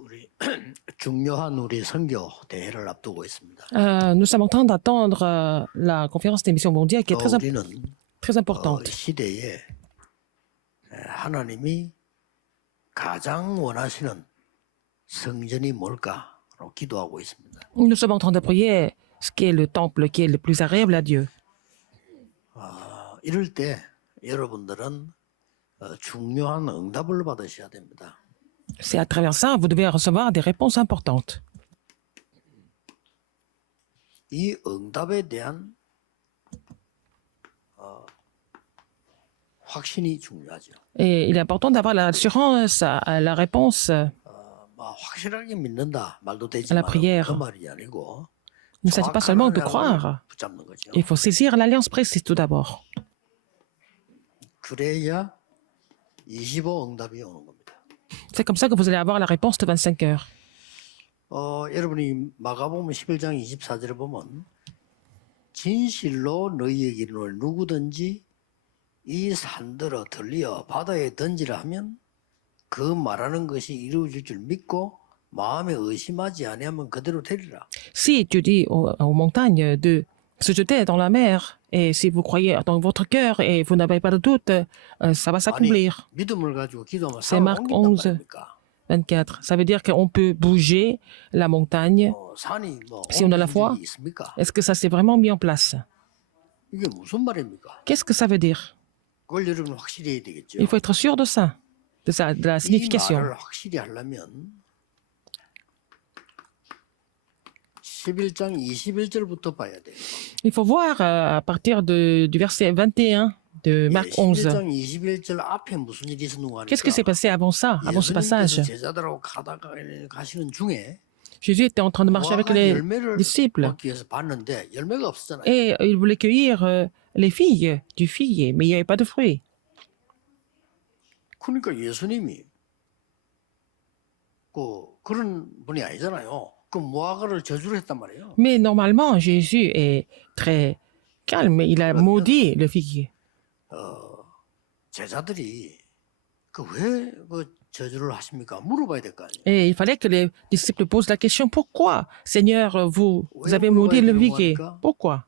우리 중요한 우리 선교 대회를 앞두고 있습니다. Nous sommes en train d'attendre la conférence des missions mondiales qui est 우리는 très importante. 시대에 하나님이 가장 원하시는 성전이 뭘까로 기도하고 있습니다. Nous sommes en train de prier ce qui est le temple qui est le plus agréable à Dieu. 이럴 때 여러분들은 중요한 응답을 받으셔야 됩니다. C'est à travers ça, vous devez recevoir des réponses importantes. 이 응답에 대한 확신이 중요하죠. Et il est important d'avoir l'assurance à la réponse. 확실하게 믿는다 말도 À la 되지만 prière. 그 말이 아니고 Il ne s'agit pas seulement de croire. 붙잡는 거죠. Il faut saisir l'alliance précise tout d'abord. 그래야 25 응답이 오는 겁니다. C'est comme ça que vous allez avoir la réponse de 25 heures. 여러분이 마가복음 11장 24절에 보면 진실로 너희에게 이르노니 누구든지 이 산들어 들리어 바다에 던지라 하면 그 말하는 것이 이루어질 줄 믿고 마음에 의심하지 아니하면 그대로 되리라. Si tu dis aux montagnes de se jeter dans la mer, et si vous croyez dans votre cœur et vous n'avez pas de doute, ça va s'accomplir. 믿음을 가지고 기도하면 C'est 산을 Marc 옮긴단 11. 말입니까? 24. Ça veut dire qu'on peut bouger la montagne. 산이 뭐 Si on a la foi, 옮겨진 적이 있습니까? est-ce que ça s'est vraiment mis en place? 이게 무슨 말입니까? Qu'est-ce que ça veut dire? 그걸 여러분 확실히 해야 되겠죠. Il faut être sûr de ça, de la 이 signification. 말을 확실히 하려면 11장 21절부터 봐야 돼요. Il faut voir à partir du verset 21 de Marc 11. 11장 21절 앞에 무슨 일이 있었는가 Qu'est-ce qui s'est passé avant ça, avant ce passage? 제자들하고 가시는 중에 Jésus était en train de marcher avec les 열매를 disciples 먹기 위해서 봤는데 열매가 없었잖아요. et il voulait cueillir les figues du figuier, mais il n'y avait pas de fruits. 그러니까 예수님이 그런 분이 아니잖아요. 그 무화과를 저주를 했단 말이에요. Mais normalement, Jésus est très calme. Il a maudit le figuier. 제자들이 왜 저주를 하십니까? 물어봐야 될 거 아니에요. Et il fallait que les disciples posent la question, pourquoi, Seigneur, vous Oui, avez oui, maudit oui, le oui, figuier? oui. Pourquoi?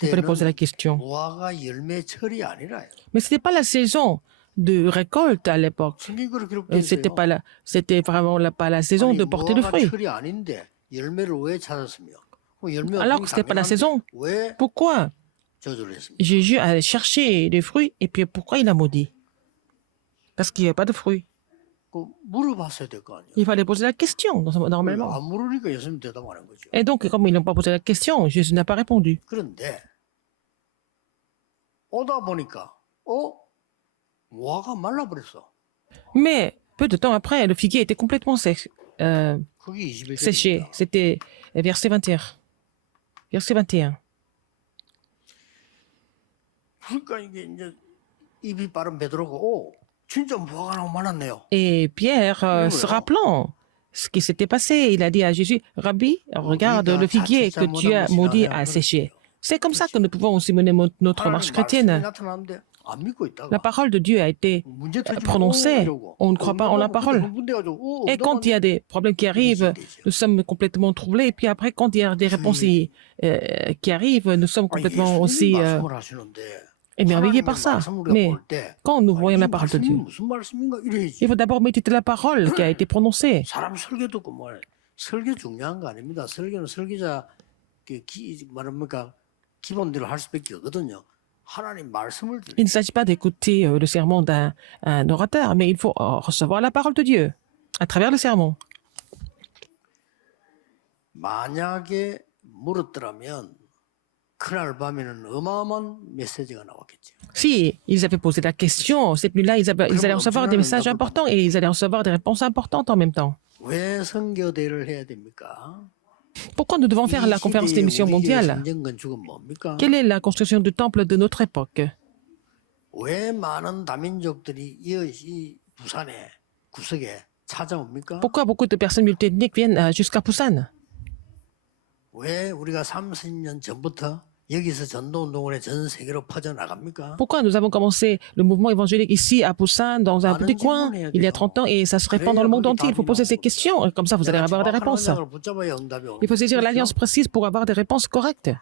Il fallait poser la 그때는 question. 무화과 열매 철이 아니라요. Mais ce n'était pas la saison de récolte à l'époque. 성경으로 기록되어 C'était 있어요. c'était vraiment pas la saison de porter le 무화과 fruit. 철이 아닌데 열매를 왜 찾았으며? 열매가 Alors que ce n'était pas la saison. 왜 Pourquoi 저주를 했습니까? Jésus a cherché des fruits et puis pourquoi il a maudit? Parce qu'il n'y avait pas de fruits. 물어봤어야 될 거 아니에요. Il fallait poser la question normalement. 안 물으니까 예수님 대답 안 한 거죠. Et donc, comme ils n'ont pas posé la question, Jésus n'a pas répondu. 그런데 오다 보니까 무화과 말라버렸어. Mais peu de temps après, le figuier était complètement 그게 21절입니다. séché. C'était verset 21. Verset 21. 그러니까 이게 이제 입이 빠른 베드로가 진짜 무화과 너무 많았네요. Et Pierre, se rappelant ce qui s'était passé, il a dit à Jésus, Rabbi, regarde le figuier que tu as maudit a séché. C'est comme ça que nous pouvons aussi mener notre marche 하나님 말씀이 chrétienne. 나타나는데 안 믿고 있다가 La parole de Dieu a été 문제 터지면 prononcée. 이러고 On ne croit pas en la parole. 흥분돼가지고 Et quand il y a des problèmes qui arrivent, nous sommes complètement troublés. Et puis après, quand il y a des réponses qui arrivent, nous sommes complètement aussi 말씀을 하시는데 émerveillés par ça. Mais quand nous voyons la parole de Dieu, 무슨 말씀인가 이래야지. il faut d'abord méditer la parole qui a été prononcée. 사람 설교 듣고 설교 중요한 거 아닙니다. 설교는 설교자 말합니까 기본대로 할 수밖에 없거든요. 하나님 말씀을 Il ne s'agit pas d'écouter le sermon d'un orateur, mais il faut recevoir la parole de Dieu à travers le sermon. 만약에 물었더라면 그날 밤에는 어마어마한 메시지가 나왔겠죠. Si ils avaient posé la question, cette nuit-là, ils allaient recevoir des messages importants et ils allaient recevoir des réponses importantes en même temps. 왜 선교대를 해야 됩니까? Pourquoi nous devons faire la conférence des missions mondiales? 성전 건축은 뭡니까? Quelle est la construction du temple de notre époque? 왜 많은 다민족들이 이 부산에 구석에 찾아옵니까? Pourquoi beaucoup de personnes multiethniques viennent jusqu'à Busan? 왜 우리가 30년 전부터 여기서 전도운동을 해 전 세계로 퍼져나갑니까? Pourquoi nous avons commencé le mouvement évangélique ici à Busan, dans un petit coin, il y a 30 ans, et ça se répand dans le monde entier? Il faut poser ces questions, et comme ça vous allez avoir des réponses. 언약을 붙잡아야 응답이 오는 Il faut saisir 거죠. l'alliance précise pour avoir des réponses correctes.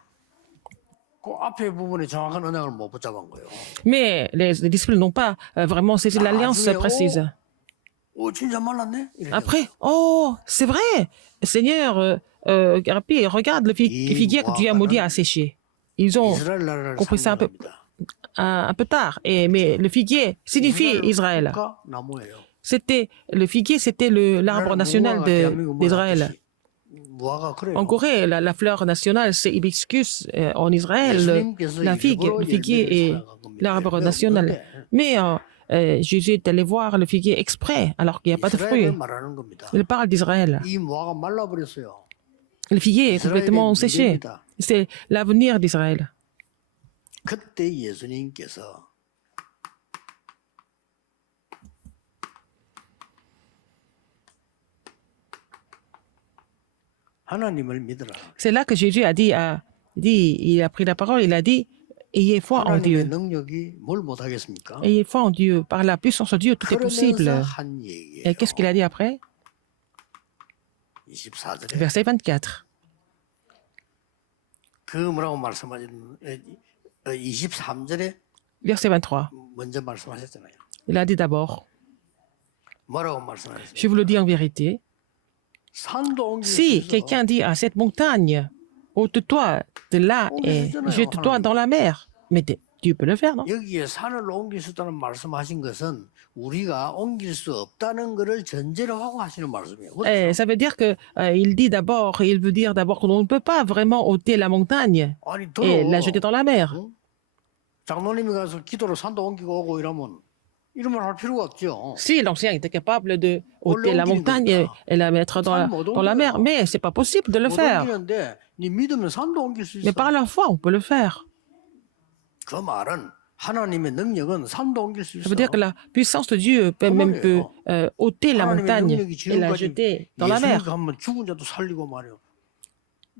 그 앞에 부분에 정확한 언약을 못 붙잡은 거예요. Mais les disciples n'ont pas vraiment saisi l'alliance précise. 오 진짜 말랐네? 이렇게 Après, oh, c'est vrai, Seigneur, Rabbi, regarde le figuier que Dieu a maudit a séché. Ils ont 이스라엘 나라를 compris ça 상징합니다. un peu tard, mais le figuier signifie Israël. 국가 나무예요. Le figuier, c'était l'arbre national d'Israël. 무화과 그래요. En Corée, la fleur nationale, c'est hibiscus. En Israël, la figue, le figuier est l'arbre national. Mais Jésus est allé voir le figuier exprès, alors qu'il n'y a pas de fruits. 이스라엘을 말하는 겁니다. Il parle d'Israël. 이 무화과 말라버렸어요. Le figuier est complètement 이스라엘의 séché. 미래입니다. C'est l'avenir d'Israël. 그때 예수님께서 하나님을 믿으라. C'est là que Jésus a dit, il a pris la parole, il a dit, ayez foi en 하나님의 Dieu. 능력이 뭘 못하겠습니까? Ayez foi en Dieu. Par la puissance de Dieu, tout est possible. 그러면서 한 얘기예요. Et qu'est-ce qu'il a dit après? 24절에 Verset 24. 그 뭐라고 말씀하신 23절에 Verset 23. 먼저 말씀하셨잖아요. Il a dit d'abord, 뭐라고 말씀하셨어요? je vous le dis en vérité, 산도 옮길 수 si 있어. quelqu'un dit à cette montagne, ôte-toi de là et jette-toi dans la mer, mais Dieu peut le faire, non? 여기에 산을 옮길 수 있다는 말씀하신 것은 우리가 옮길 수 없다는 것을 전제로 하고 하시는 말씀이에요. Ça veut dire que il dit d'abord, il veut dire d'abord qu'on ne peut pas vraiment ôter la montagne 아니 et 들어 la jeter dans la mer. 장로님이 가서 기도로 산도 옮기고 오고 이러면 할 필요가 없죠. Si l'ancien était capable de ôter la montagne et la mettre dans la mer, mais c'est pas possible de le 못 faire. 옮기는데 네 믿으면 산도 옮길 수 Mais 있어. par la foi, on peut le faire. 그 말은 하나님의 능력은 산도 옮길 수 Ça 있어. veut dire que la puissance de Dieu peut même peut ôter la montagne et la jeter dans la mer. 예수님과 하면 죽은 자도 살리고 말이요.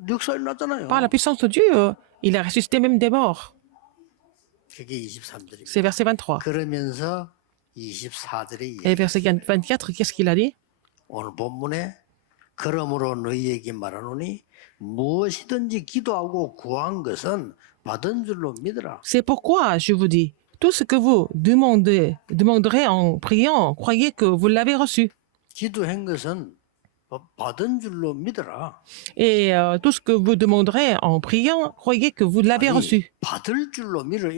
역사 일어났잖아요. Par la puissance de Dieu, il a ressuscité même des morts. 그게 23절입니다. C'est verset 23. 그러면서 24절에 Et verset 24, qu'est-ce qu'il a dit? 오늘 본문에 그러므로 너희에게 말하노니 무엇이든지 기도하고 구한 것은 받은 줄로 믿으라. C'est pourquoi je vous dis, tout ce que vous demanderez en priant, croyez que vous l'avez reçu. 기도한 것은 받은 줄로 믿으라. Et tout ce que vous demanderez en priant, croyez que vous l'avez reçu. 받을 줄로 믿으라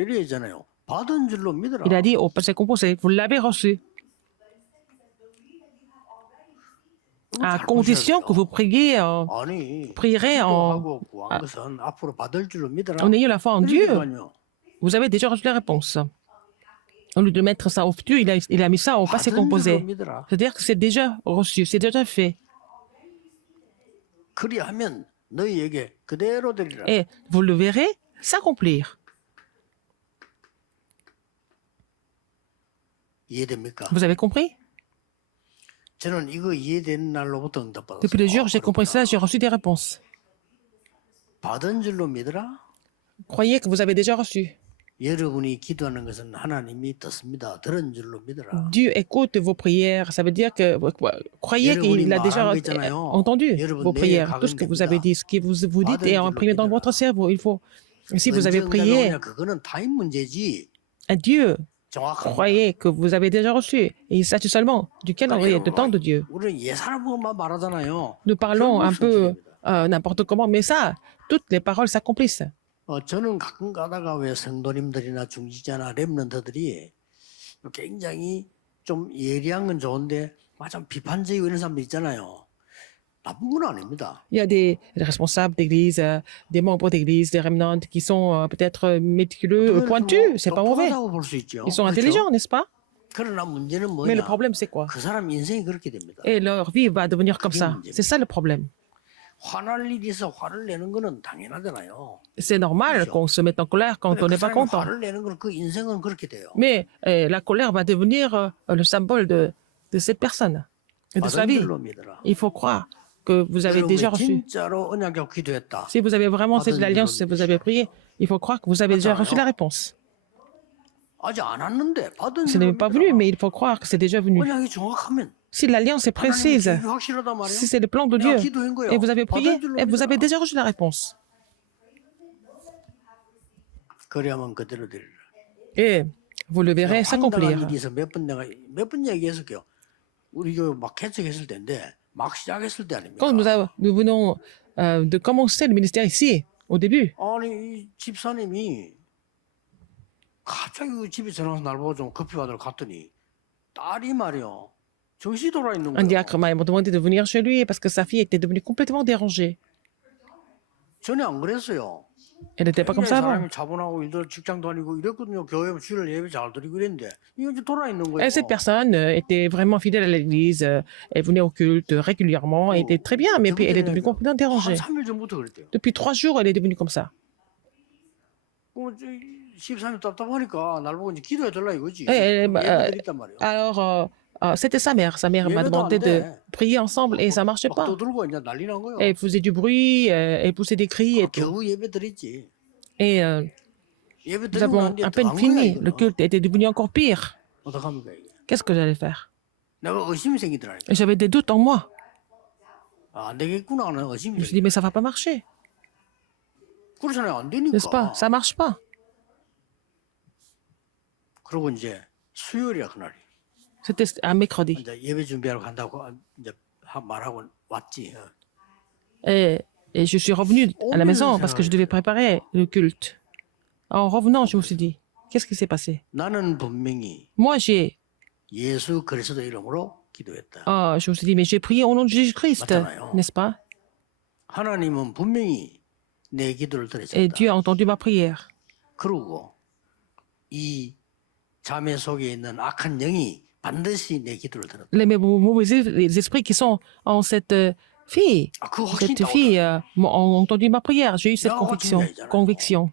이래잖아요. 받은 줄로 믿으라. Il a dit au passé composé, vous l'avez reçu. À condition que vous priez, 아니, prierez 기도하고 구한 것은 앞으로 받을 줄로 믿으라. en ayant la foi en Dieu. 그러니까요. Vous avez déjà reçu la réponse. Au lieu de mettre ça au futur, il a mis ça au passé 받은 줄로 composé. 믿으라. C'est-à-dire que c'est déjà reçu, c'est déjà fait. 그리하면 너희에게 그대로 되리라. Et vous le verrez s'accomplir. 이해됩니까? Vous avez compris? 저는 이거 이해되는 날로부터 응답받았어요. Depuis le jour où j'ai compris ça, j'ai reçu des réponses. 받은 줄로 믿으라. Croyez que vous avez déjà reçu. 여러분이 기도하는 것은 하나님이 듣습니다. 들은 줄로 믿으라. Dieu écoute vos prières. Ça veut dire que croyez qu'il a déjà entendu vos prières. Tout ce que vous avez dit, ce que vous dites est imprimé dans votre cerveau. Il faut, si vous avez prié 그거는 타임 문제지. à Dieu, 정확한. croyez que vous avez déjà reçu. Et il s'agit seulement du calendrier de temps de Dieu. 우리는 예산을만 말하잖아요. Nous parlons un peu n'importe comment, mais ça, toutes les paroles s'accomplissent. 저는 가끔 가다가 왜 성도님들이나 중지자나 렘넌트들이 굉장히 좀 예리한 건 좋은데 좀 비판적이고 이런 사람들 있잖아요. 나쁜 건 아닙니다. Il y a des responsables d'église, des membres d'église, des remnants qui sont peut-être méticuleux, pointus. C'est pas mauvais. 똑똑하다고 볼 수 있죠. Ils sont intelligents, n'est-ce pas? 그러나 문제는 Mais le 뭐냐? problème, c'est quoi? 그 사람 인생이 그렇게 됩니다. Et leur vie va devenir comme ça. C'est ça le problème. 화날 일이 있어 화를 내는 거는 당연하잖아요. C'est normal qu'on se mette en colère quand on 그 n'est pas 사람이 content. 화를 내는 건 그 인생은 그렇게 돼요. Mais la colère va devenir le symbole de cette personne et de sa 받은 vie. 줄로 믿으라. Il faut croire que vous avez déjà reçu. 진짜로 언약적 기도했다. Si vous avez vraiment cette 받은 alliance, si 줄로 vous avez prié, il faut croire que vous avez déjà reçu la réponse. 아직 안 왔는데 받은 Ce 줄로 n'est pas venu, 믿어라. mais il faut croire que c'est déjà venu. 언약이 정확하면 Si l'alliance est 하나님의 précise, 계획이 확실하단 말이야. si c'est le plan de 내가 Dieu, 기도한 거야. et vous avez prié, 받은 줄로 et vous avez 믿어라. déjà reçu la réponse. 그래야만 그대로 되리라. Et vous le verrez 황당한 s'accomplir. 일이 있어 몇 번 얘기했을게요. 우리 교회 막 개척했을 때인데 막 시작했을 때 아닙니까? Quand nous venons de commencer le ministère ici, au début, 아니 이 집사님이 갑자기 그 집에 전화해서 날 보고 좀 커피 받으러 갔더니 딸이 말이요 정신이 돌아 있는 un 거예요. diacre m'a demandé de venir chez lui parce que sa fille était devenue complètement dérangée. 전에 안 그랬어요. Elle n'était pas comme ça avant. 사람이 자본하고 일도 직장 다니고 이랬거든요. 교회 주일 예배 잘 드리고 이랬는데 이거 이제 돌아 있는 거예요. Et cette personne était vraiment fidèle à l'église, elle venait au culte régulièrement, elle était très bien, mais puis elle est devenue complètement dérangée. 한 3일 전부터 그랬대요. Depuis 3 jours, elle est devenue comme ça. 집사님 답답하니까 날 보고 이제 기도해 달라 이거지. 예, 예배 드렸단 말이에요. Alors, c'était sa mère. Sa mère m'a demandé de prier ensemble et ça ne marchait 막 pas. 떠들고 이제 난리 난 거예요. Elle faisait du bruit, elle poussait des cris et tout. 겨우 예배 드렸지. Et 예배 nous 드리고 avons 난 뒤에 à peine 더한 거야 fini. 이거는. Le culte était devenu encore pire. 어떡합니까 이게? Qu'est-ce que j'allais faire? 내가 의심이 생기더라니까. Et j'avais des doutes en moi. 아, 안 되겠구나 하는 의심이 Je me suis 생기. dit, mais ça va pas marcher. 그렇잖아요. 안 N'est-ce pas? 되니까. Ça marche pas. 그러고 이제 수요일이야 그날이. C'était un mercredi. 이제 예배 준비하러 간다고 이제 말하고 왔지. Et je suis revenue à la maison parce que je devais préparer le culte. En revenant, je me suis dit, qu'est-ce qui s'est passé? 나는 분명히 Moi, j'ai 예수 그리스도 이름으로 기도했다. je me suis dit, mais j'ai prié au nom de Jésus-Christ, 맞잖아요. n'est-ce pas? 하나님은 분명히 내 기도를 Et 들으셨다. Dieu a entendu ma prière. 그러고 이 자매 속에 있는 악한 영이 반드시 내 기도를 들었다. Les mauvais les esprits qui sont en cette fille, 아, 그 확신이 cette fille ont entendu ma prière. J'ai eu cette Non, conviction.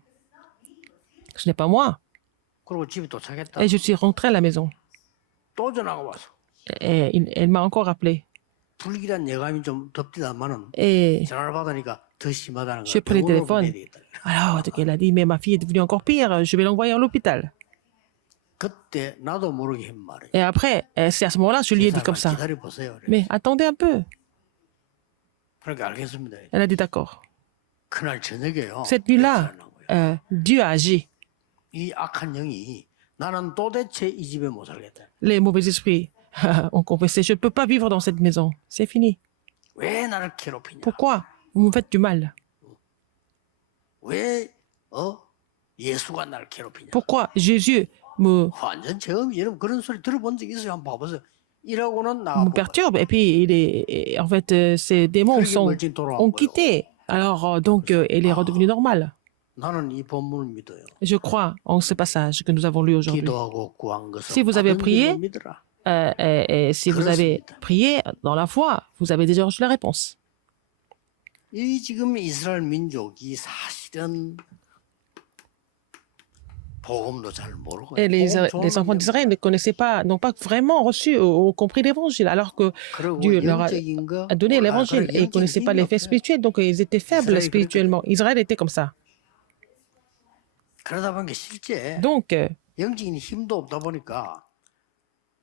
Ce n'est pas moi. 그리고 집에 도착했다. Et je suis rentrée à la maison. 또 전화가 와서 Et elle m'a encore appelé. 불길한 예감이 좀 덥디다마는 Et 전화를 받으니까 더 심하다는 j'ai 거야. pris le 병원으로 téléphone. 보내야 되겠다. Alors, elle a dit, mais ma fille est devenue encore pire, je vais l'envoyer à l'hôpital. 그때 나도 모르게 한 말이에요. Et après, c'est à ce moment-là, je lui ai dit comme ça. 기다려 보세요. Mais attendez un peu. 그러니까 알겠습니다. Elle a dit d'accord. 그날 저녁에요. Cette nuit-là, Dieu a agi. 이 악한 영이 나는 도대체 이 집에 못 살겠다. Les mauvais esprits ont confessé, je ne peux pas vivre dans cette maison. C'est fini. 왜 나를 괴롭히냐? Pourquoi vous me faites du mal? 왜 예수가 나를 괴롭히냐? Pourquoi Jésus me 완전 처음 여러분 그런 소리 들어본 적 있어요? 한번 봐보세요. 이라고는 me 나가고 perturbe et puis en fait ces démons ont quitté. Alors donc il est redevenu normal. 나는 이 본문을 믿어요. Je crois en ce passage que nous avons lu aujourd'hui. 기도하고 구한 것은 Si vous avez 받은 prié, 줄로 믿으라. et si vous avez prié dans la foi, vous avez déjà reçu la réponse. 이 지금 이스라엘 민족이 사실은 복음도 잘 모르고 Et les enfants d'Israël ne connaissaient pas, n'ont pas vraiment reçu ou compris l'évangile, alors que Dieu leur a donné l'évangile et ils ne connaissaient pas l'effet spirituel, donc ils étaient faibles spirituellement. Israël était comme ça. 그러다 보니까 실제 Donc, 영적인 힘도 없다 보니까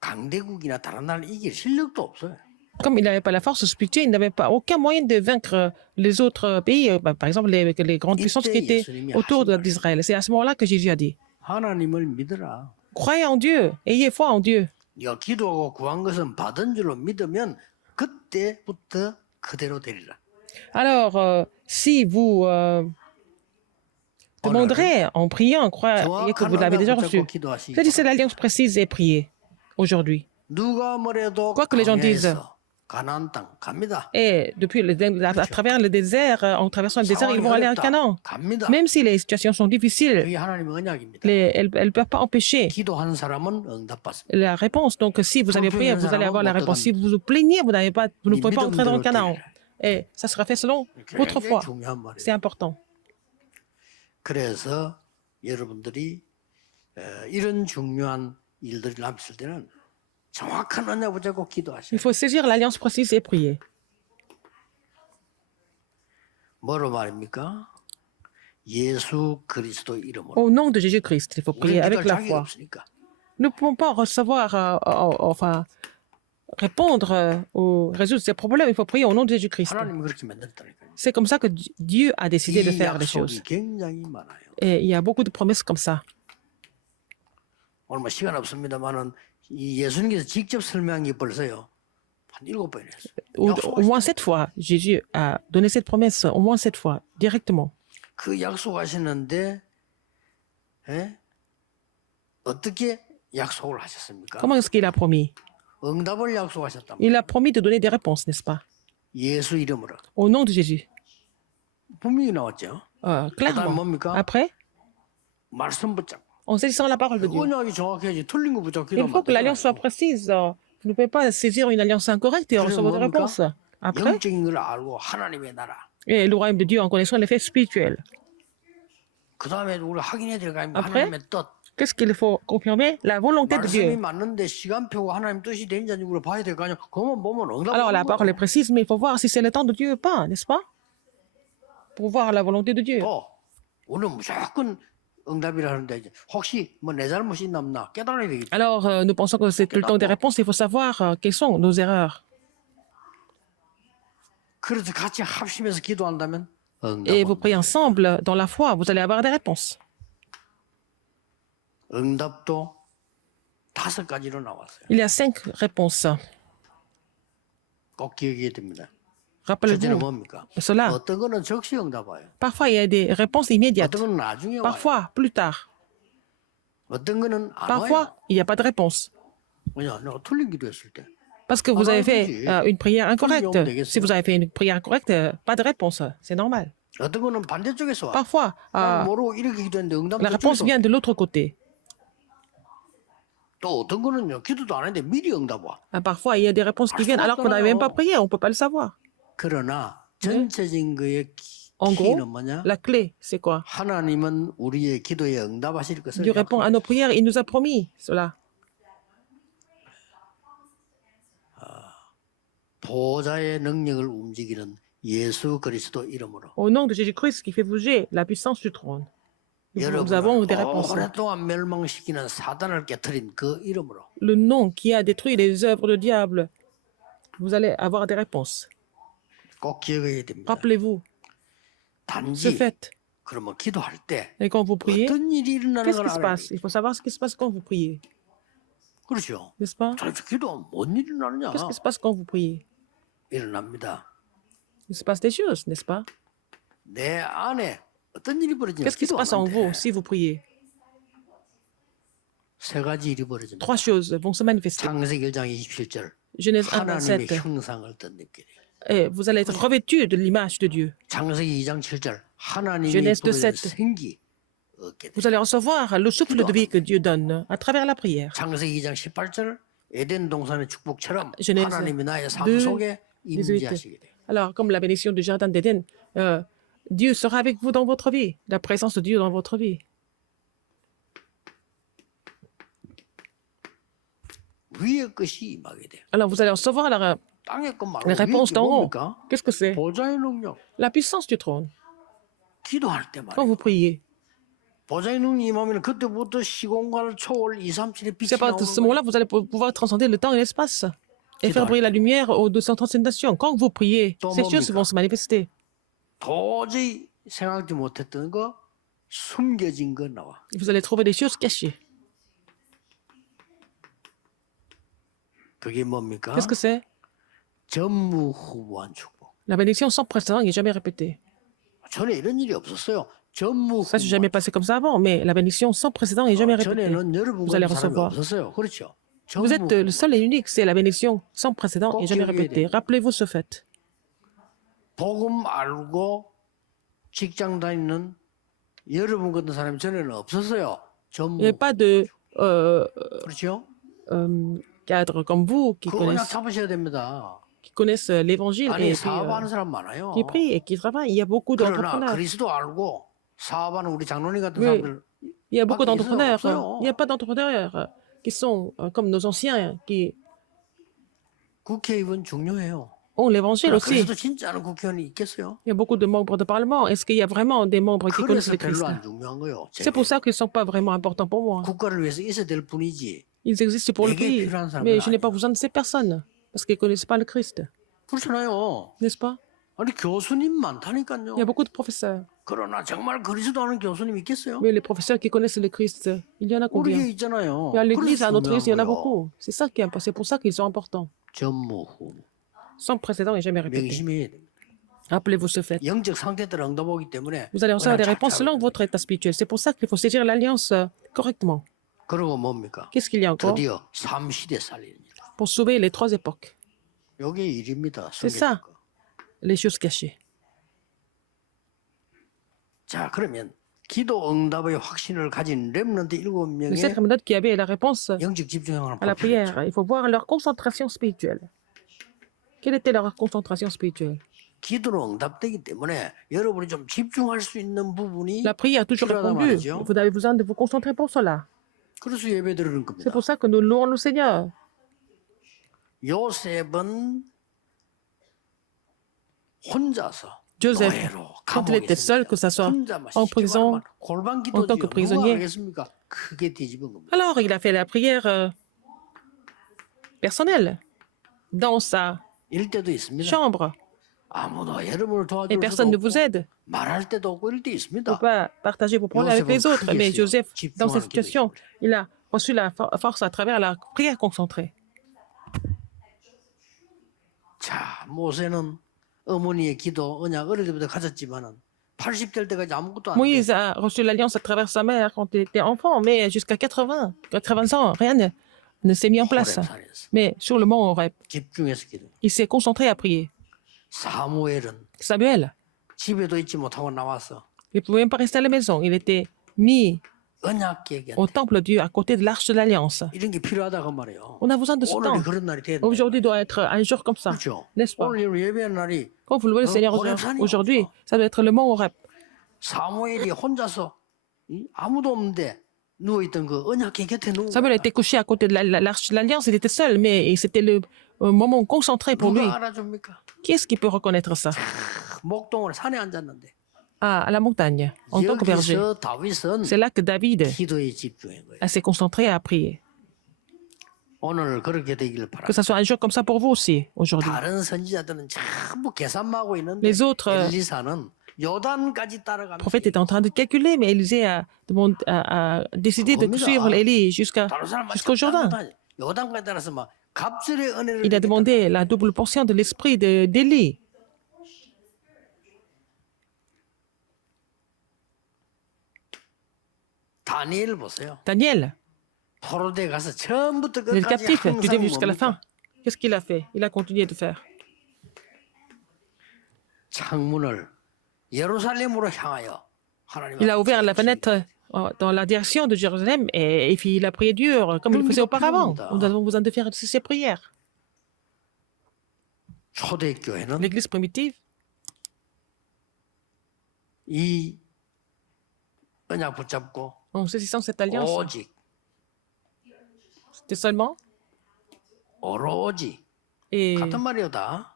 강대국이나 다른 나라를 이길 실력도 없어요. comme il n'avait pas la force spirituelle, il n'avait pas aucun moyen de vaincre les autres pays, par exemple les grandes puissances qui étaient autour d'Israël. C'est à ce moment-là que Jésus a dit, 하나님을 믿으라. croyez en Dieu, ayez foi en Dieu. 네가 기도하고 구한 것은 받은 줄로 믿으면 그때부터 그대로 되리라. Alors, si vous demanderez en priant, croyez que vous l'avez déjà reçu. C'est l'alliance précise et priée aujourd'hui. Quoi que les gens disent. 가나안 땅 갑니다. Et depuis à travers le désert, en traversant le désert, ils vont aller à Canaan. 갑니다. Même si les situations sont difficiles, 그게 하나님의 언약입니다. elles ne peuvent pas empêcher 기도하는 사람은 응답받습니다. la réponse. Donc, si vous avez prié, vous allez avoir la réponse. Si vous vous plaignez, vous ne pouvez pas entrer dans le Canaan. Et ça sera fait selon votre foi. C'est important. 그래서 여러분들이 이런 중요한 일들이 남았을 때는 정확한 언약 붙잡고 기도하셔야 Il faut saisir l'alliance précise et prier. 뭐로 말입니까? 예수 그리스도 이름으로. Au nom de Jésus-Christ, il faut prier 우리는 avec 기도할 la 자격이 foi. 없으니까. Nous ne pouvons pas recevoir, enfin, répondre ou résoudre ces problèmes. Il faut prier au nom de Jésus-Christ. 하나님이 그렇게 만들었다니까요. C'est comme ça que Dieu a décidé de 이 faire les 약속이 choses. 굉장히 많아요. Et il y a beaucoup de promesses comme ça. 오늘 뭐 시간 없습니다만은 이 예수님께서 직접 설명한 게 벌써요. 한 7번 했어요. Au moins 7 fois, Jésus a donné cette promesse, au moins 7 fois, directement. 그 약속하시는데 어떻게 약속을 하셨습니까? Comment est-ce qu'il a promis? 응답을 약속하셨단 말이에요. Il a promis de donner des réponses, n'est-ce pas? 예수 이름으로. Au nom de Jésus. 분명히 나왔죠. 그다음 Clairement. 뭡니까? Après, 말씀 붙잡고. en saisissant la parole de Dieu. 언약이 정확해야지. 틀린 거 붙잡고 Il faut que l'alliance soit précise. Vous ne pouvez pas saisir une alliance incorrecte et recevoir des réponses. Après, 영적인 걸 알고 하나님의 나라. et le royaume de Dieu en connaissant les faits spirituels. 그 다음에 우리 확인해야 될 거 아닙니까? Après, 하나님의 뜻. qu'est-ce qu'il faut confirmer? La volonté de 말씀이 Dieu. 맞는데 시간표가 하나님 뜻이 되는지 아닌지 우리 봐야 될 거 아니야. 그것만 보면 응답. Alors, la parole est précise, mais il faut voir si c'est le temps de Dieu ou pas, n'est-ce pas? Pour voir la volonté de Dieu. 우리는 무조건 응답이라 하는데 혹시 뭐 내 잘못이 있나 없나 깨달아야 되겠죠. Alors, nous pensons que c'est tout le temps des réponses. Il faut savoir quelles sont nos erreurs. 그래서 같이 합심해서 기도한다면 Et vous 응답. priez ensemble dans la foi, vous allez avoir des réponses. 응답도 5가지로 나왔어요. Il y a 5 réponses. 꼭 기억해야 됩니다. 첫째는 Rappelez-vous 뭡니까? cela. 어떤 거는 즉시 응답 와요. Parfois, il y a des réponses immédiates. 어떤 거는 나중에 와요. Parfois, plus tard. 어떤 거는 안 Parfois, 와요. il n'y a pas de réponse. 왜냐, 내가 틀린 기도했을 때. Parce que vous avez fait une prière incorrecte. 되겠어요. Si vous avez fait une prière incorrecte, pas de réponse. C'est normal. 어떤 거는 반대쪽에서 와. Parfois, 난 모르고 이렇게 기도했는데 응답 la réponse vient de l'autre côté. 또 어떤 거는요, 기도도 안 했는데 미리 응답 와. Parfois, il y a des réponses qui viennent alors qu'on n'avait même pas prié. On ne peut pas le savoir. 그러나 전체적인 거의 En gros, 키는 뭐냐? la clé, c'est quoi? 하나님은 우리의 기도에 응답하실 것을 Dieu répond à nos prières. Il nous a promis cela. 보좌의 능력을 움직이는 예수 그리스도 이름으로. Au nom de Jésus-Christ qui fait bouger la puissance du trône. Nous avons des réponses. 오랫동안 멸망시키는 사단을 깨뜨린 그 이름으로. Le nom qui a détruit les œuvres du diable. Vous allez avoir des réponses. 꼭 기억해야 됩니다. Rappelez-vous, ce 단지 fait. 그러면 기도할 때 Et quand vous priez, 어떤 일이 일어나는 qu'est-ce 걸 qui se 알아야 passe? 돼. Il faut savoir ce qui se passe quand vous priez. 그렇죠. N'est-ce pas? 도대체 기도하면 뭔 일이 일어나느냐? Qu'est-ce qui se passe quand vous priez? 일어납니다. Il se passe des choses, n'est-ce pas? 내 안에 어떤 일이 벌어지냐? Qu'est-ce qui se passe en vous si vous priez? 세 가지 일이 벌어집니다. 3 choses vont se manifester. 창세기 1장 27절. Genèse 1, 하나님의 27. 형상을 뜯는 길이. Et vous allez être revêtus de l'image de Dieu. 창세기 2장 7절. 하나님이 Genèse 부르짖은 2:7. 생기 얻게 돼. Vous allez recevoir le souffle de vie que Dieu donne à travers la prière. 창세기 2장 18절. 에덴 동산의 축복처럼 Genèse 하나님이 나의 삶 2, 속에 18. 임재하시게 돼. Alors, comme la bénédiction du jardin d'Éden, Dieu sera avec vous dans votre vie. La présence de Dieu dans votre vie. 위의 것이 임하게 돼. Alors, vous allez recevoir 땅의 것 말고 les 위의 réponses 게 d'en haut. 뭡니까? Qu'est-ce que c'est? 보좌의 능력. La puissance du trône. 기도할 때 Quand 말이야. vous priez. 보좌의 능력이 임하면 그때부터 시공간을 초월 2, 3, 7의 빛이 C'est à partir de ce moment-là vous allez pouvoir transcender le temps et l'espace et faire briller la lumière aux 237 nations. Quand vous priez, ces choses vont se manifester. 도저히 생각지 못했던 거, 숨겨진 거 나와. Vous allez trouver des choses cachées. 그게 뭡니까? Qu'est-ce que c'est? 전무후무한 축복. La bénédiction sans précédent et jamais répétée. 전에 이런 일이 없었어요. Ça, c'est 전무후무한. jamais passé comme ça avant, mais la bénédiction sans précédent et jamais répétée. 전에는 여러분 Vous allez 같은 사람이 recevoir. 없었어요. 그렇죠? Vous êtes le seul et unique, c'est la bénédiction sans précédent et jamais répétée. Rappelez-vous ce fait. 복음 알고 직장 다니는 여러분 같은 사람이 전에는 없었어요. Il n'y a pas de 그렇죠? cadres comme vous qui 그거 그냥 connaissent, 잡으셔야 됩니다. l'évangile 아니 et puis, 사업하는 사람 많아요. qui prient et qui travaillent. Il y a beaucoup 그러나 d'entrepreneurs. 그리스도 알고 사업하는 우리 장로님 같은 Oui. 사람들 Il y a beaucoup 밖에 있어요? d'entrepreneurs. 없어요. Il n'y a pas d'entrepreneurs qui sont comme nos anciens. 국회의원 중요해요. ont l'évangile aussi. 그래도 진짜 아는 국회의원이 있겠어요? Il y a beaucoup de membres de parlement. Est-ce qu'il y a vraiment des membres qui connaissent 그래서 le Christ? 별로 안 중요한 거예요. C'est pour ça qu'ils ne sont pas vraiment importants pour moi. 국가를 위해서 있어야 될 뿐이지. Ils existent pour le 내게 pays. 필요한 사람은 Mais je n'ai pas 아니야. besoin de ces personnes parce qu'ils ne connaissent pas le Christ. 그렇잖아요. N'est-ce pas? 아니 교수님 많다니까요. Il y a beaucoup de professeurs. 그러나 정말 그리스도 아는 교수님 있겠어요? Mais les professeurs qui connaissent le Christ, il y en a 우리 combien? 게 있잖아요. Il y a l'église, à 그래서 notre église, il y en a 중요한 beaucoup. C'est ça qui est important. C'est pour ça qu'ils sont importants. 전무후 Sans précédent et jamais répété. 명심해야 됩니다. Rappelez-vous ce fait. 영적 상태 따라 응답하기 때문에 Vous allez recevoir des 그냥 réponses 잘 selon votre état spirituel. C'est pour ça qu'il faut saisir l'alliance correctement. 그리고 뭡니까? Qu'est-ce qu'il y a encore? 드디어 3시대 살리입니다. Pour sauver les 3 époques. 요게 일입니다. C'est 숨겨진 ça. 거. Les choses cachées. 자 그러면 기도 응답의 확신을 가진 렘넌트 Les 7명의 7 remnants qui avaient la réponse 영적 집중형을 à la 한번 prière, il faut voir leur concentration spirituelle. Quelle était leur concentration spirituelle? 기도로 응답되기 때문에 여러분이 좀 집중할 수 있는 부분이 La prière a toujours 필요하단 répondu. 말이죠. Vous avez besoin de vous concentrer pour cela. 그래서 예배 드리는 C'est 겁니다. pour ça que nous louons le Seigneur. 요셉은 혼자서 Joseph, 노예로 quand il était seul, que ce soit 혼자만 en prison, 골반 en tant 기도지요. que 누가 prisonnier. 알겠습니까? 크게 뒤집은 겁니다. Alors, il a fait la prière personnelle dans sa 이럴 때도 있습니다. chambre. 아무도 여러분을 Et 도와줄 수도 personne ne 없고 vous aide. 말할 때도 없고 이럴 때 Vous ne 있습니다. pouvez pas partager vos problèmes avec les autres. Mais Joseph, dans cette situation, il a reçu la force à travers la prière concentrée. 자, 모세는 어머니의 기도 언약 어릴 때부터 가졌지만은 80 될 때까지 아무것도 안 돼. Moïse a reçu l'alliance à travers sa mère quand il était enfant, mais jusqu'à 80 ans, rien ne s'est mis en place. 호렙산에서 Mais sur le mont Horeb, 집중해서 기도. il s'est concentré à prier. 사무엘은 Samuel, 집에도 있지 못하고 나와서 il ne pouvait même pas rester à la maison. Il était mis 언약 얘기한테 au temple de Dieu à côté de l'arche de l'alliance. 이런 게 필요하다고 말이에요. On a besoin de ce temps. 오늘이 그런 날이 됐네. Aujourd'hui doit être un jour comme ça, 그렇죠. n'est-ce pas? 오늘 예배하는 날이 Quand vous louez le Seigneur aujourd'hui, ça doit être le mont Horeb. 사무엘이 혼자서 아무도 없는데 누워있던 그 언약궤 곁에 누워. Samuel était couché à côté de l'arche de l'alliance. Il était seul, mais c'était le moment concentré pour lui. 누가 알아줍니까? Qui est-ce qui peut reconnaître ça? 목동을 산에 앉았는데 Ah, à la montagne, en tant que berger. 여기서 다윗은 C'est là que David 기도에 집중한 거예요. s'est concentré à prier. 오늘 그렇게 되기를 Que 바랍니다. ça soit un jour comme ça pour vous aussi, aujourd'hui. 다른 선지자들은 전부 계산만 하고 있는데 Les autres 엘리사는 요단까지 따라가면서 prophètes étaient en train de calculer, mais Élisée a décidé de suivre Élie 다른 사람 jusqu'au Jourdain. 요단까지 따라서 막 갑절의 은혜를 Il a demandé la double portion de l'esprit d'Élie. 다니엘 보세요. Daniel, 포로대 가서 처음부터 il est 끝까지 captif du 항상 début jusqu'à la 뭡니까? fin. Qu'est-ce qu'il a fait? Il a continué de faire. 창문을 예루살렘으로 향하여 하나님 Il a ouvert la fenêtre dans la direction de Jérusalem et puis il a prié Dieu comme il le faisait auparavant. Nous avons besoin de faire ces prières. 초대교회는 L'Église primitive, 이 언약 붙잡고 en saisissant cette alliance, 오직 c'était seulement 오로지 et 같은 말이다.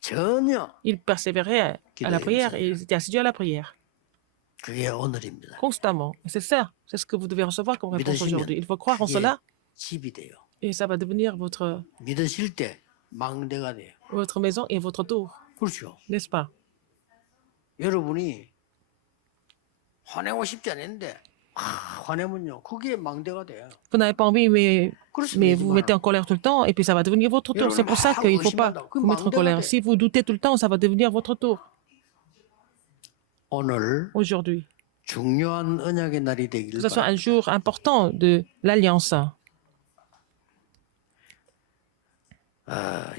전혀 il persévérait à la prière et il était assidu à la prière 그게 오늘입니다. constamment. Et c'est ça, c'est ce que vous devez recevoir comme réponse aujourd'hui. Il faut croire en 그게 cela 집이 돼요. et ça va devenir votre 믿으실 때 망대가 돼요. maison et votre tour, 그렇죠. n'est-ce pas? 여러분이 화내고 싶지 않은데 화내면요 그게 망대가 돼요. Vous n'avez pas envie, mais 그렇습니다. vous vous mettez en colère tout le temps et puis ça va devenir votre tour. C'est pour ça qu'il ne faut pas vous mettre en colère. Si vous doutez tout le temps, ça va devenir votre tour. 오늘 Aujourd'hui, 중요한 언약의 날이 되길 que ce soit 바랍니다. un jour important de l'Alliance.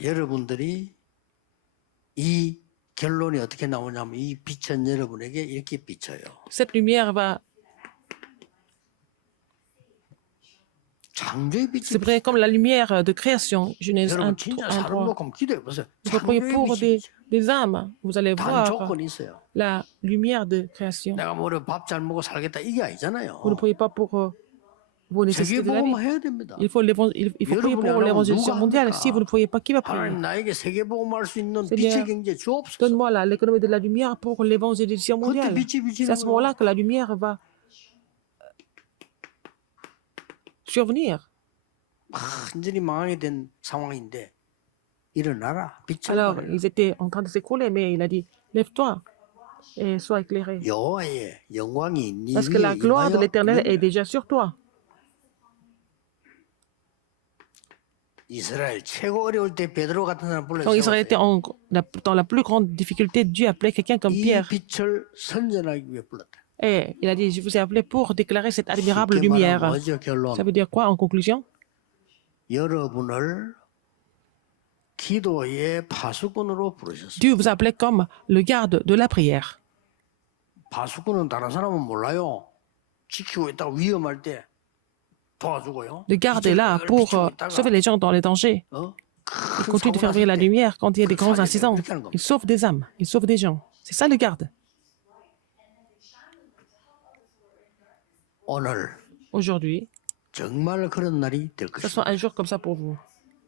여러분들이 이 결론이 어떻게 나오냐면 이 빛은 여러분에게 이렇게 비쳐요. Cette lumière va, 창조의 빛이 c'est vrai comme la lumière de création. Genèse 여러분 1, 진짜 1, 사람 3. 놓고 기도해 보세요. Vous priez 창조의 pour 빛이 des âmes. Vous allez 단 voir 조건이 있어요. la lumière de création. 내가 뭐 밥 잘 먹고 살겠다 이게 아니잖아요. Vous ne priez pas pour vos nécessités de la vie. 세계복음 해야 됩니다. Il faut prier pour l'évangélisation mondiale. Si vous ne priez pas, qui va prier? 하나님 나에게 세계복음 할 수 있는 Seigneur, 빛의 경제 주옵소서. Donne-moi l'économie de la lumière pour l'évangélisation 그때 mondiale. 빛이 C'est à ce 비치는 moment-là 거예요. que la lumière va survenir. 완전히 망하게 된 상황인데 일어나라. 빛을 Alors, 발하라. ils étaient en train de s'écrouler, mais il a dit, lève-toi et sois éclairé. 여호와의 영광이 네 Parce que la 위에 gloire de 임하여 l'Éternel est 있느니라. déjà sur toi. 이스라엘 최고 어려울 때 베드로 같은 사람 Quand Israël était 불러세웠어요. dans la plus grande difficulté, Dieu appelait quelqu'un comme 이 Pierre. 빛을 선전하기 위해 불렀다. Et il a dit, je vous ai appelé pour déclarer cette admirable 쉽게 lumière. 말하면 뭐죠, 결론? Ça veut dire quoi en conclusion? 여러분을 기도의 파수꾼으로 부르셨습니다. Dieu vous appelait comme le garde de la prière. 파수꾼은 다른 사람은 몰라요. 지키고 있다가 위험할 때 도와주고요. Le garde est là pour sauver les gens dans les dangers. Il continue de faire briller la lumière quand il y a des grands incidents. Il sauve des âmes, il sauve des gens. C'est ça le garde. 오늘 Aujourd'hui, 정말 그런 날이 될 que ce 것입니다. soit un jour comme ça pour vous.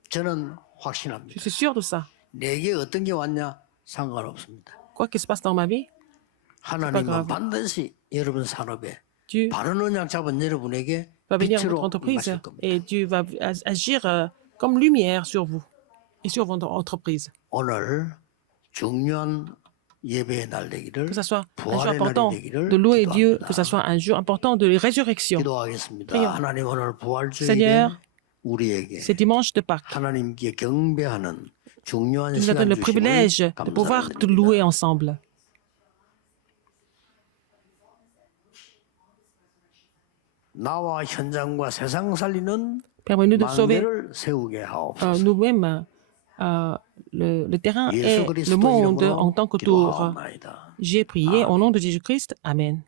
저는 Je 확신합니다. suis sûr de ça. 내게 어떤 게 왔냐 상관없습니다. Quoi qu'il se passe dans ma vie, 하나님은 grave. 반드시 여러분 산업에 Dieu 바른 언약 잡은 여러분에게 va venir dans votre 빛으로 entreprise 임하실 겁니다. et Dieu va agir comme lumière sur vous et sur votre entreprise. 오늘 중요한 예배의 날 되기를 Que ce soit un jour 부활의 important 날이 되기를 de louer Dieu, que ce 기도합니다. soit un jour important de résurrection. 기도하겠습니다. Prions. 하나님 오늘 부활주일에 Seigneur, 우리에게 C'est dimanche de Pâques. 하나님께 경배하는 중요한 Tu nous as donné 시간 le privilège 주심을 de pouvoir te 감사드립니다. louer ensemble. 나와 현장과 세상 살리는 Permets-nous de sauver 망대를 세우게 하옵소서. nous-mêmes le terrain 예수 et le 그리스도 monde en 이름으로 tant que tour. 기도하옵나이다. J'ai prié au nom de Jésus-Christ. Amen.